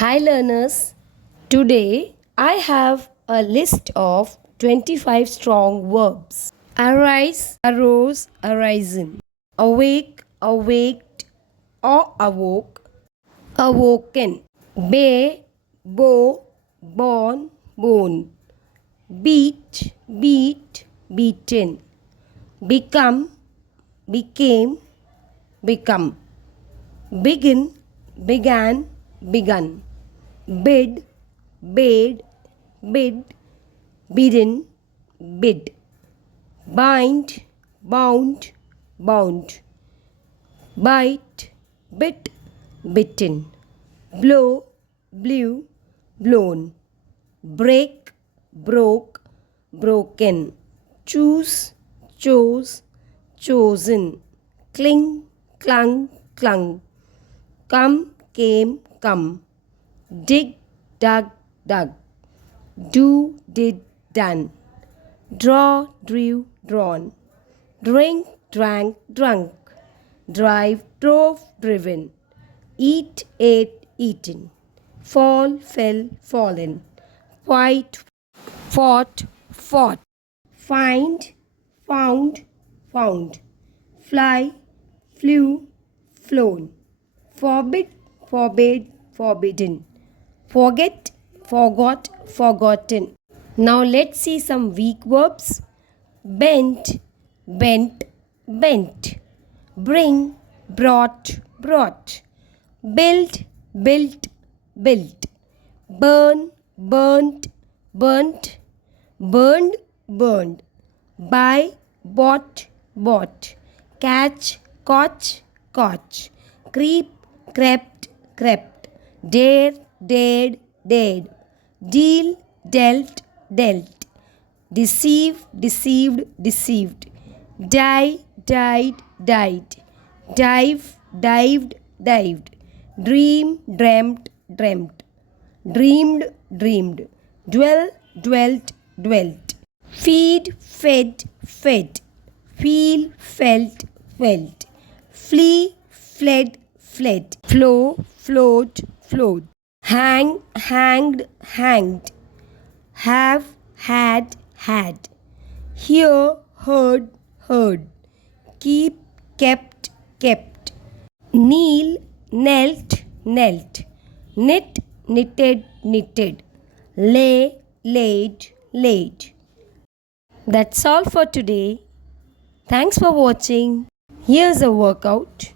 Hi learners, today I have a list of 25 strong verbs. Arise, arose, arisen. Awake, awaked or awoke, awoken. Bay, bow, born, born. Beat, beat, beaten. Become, became, become. Begin, began, begun. Bid, bade, bid, bidden, bid. Bind, bound, bound. Bite, bit, bitten. Blow, blew, blown. Break, broke, broken. Choose, chose, chosen. Cling, clung, clung. Come, came, come. Dig, dug, dug. Do, did, done. Draw, drew, drawn. Drink, drank, drunk. Drive, drove, driven. Eat, ate, eaten. Fall, fell, fallen. Fight, fought, fought. Find, found, found. Fly, flew, flown. Forbid, forbade, forbidden. Forget, forgot, forgotten. Now let's see some weak verbs. Bent, bent, bent. Bring, brought, brought. Build, built, built. Burn, burnt, burnt. Burned, burned. Buy, bought, bought. Catch, caught, caught. Creep, crept, crept. Dare, dared, dared. Deal, dealt, dealt. Deceive, deceived, deceived. Die, died, died. Dive, dived, dived. Dream, dreamt, dreamt. Dreamed, dreamed. Dwell, dwelt, dwelt. Feed, fed, fed. Feel, felt, felt. Flee, fled, fled. Flow, flowed, flowed. Hang, hanged, hanged. Have, had, had. Hear, heard, heard. Keep, kept, kept. Kneel, knelt, knelt. Knit, knitted, knitted. Lay, laid, laid. That's all for today. Thanks for watching. Here's a workout.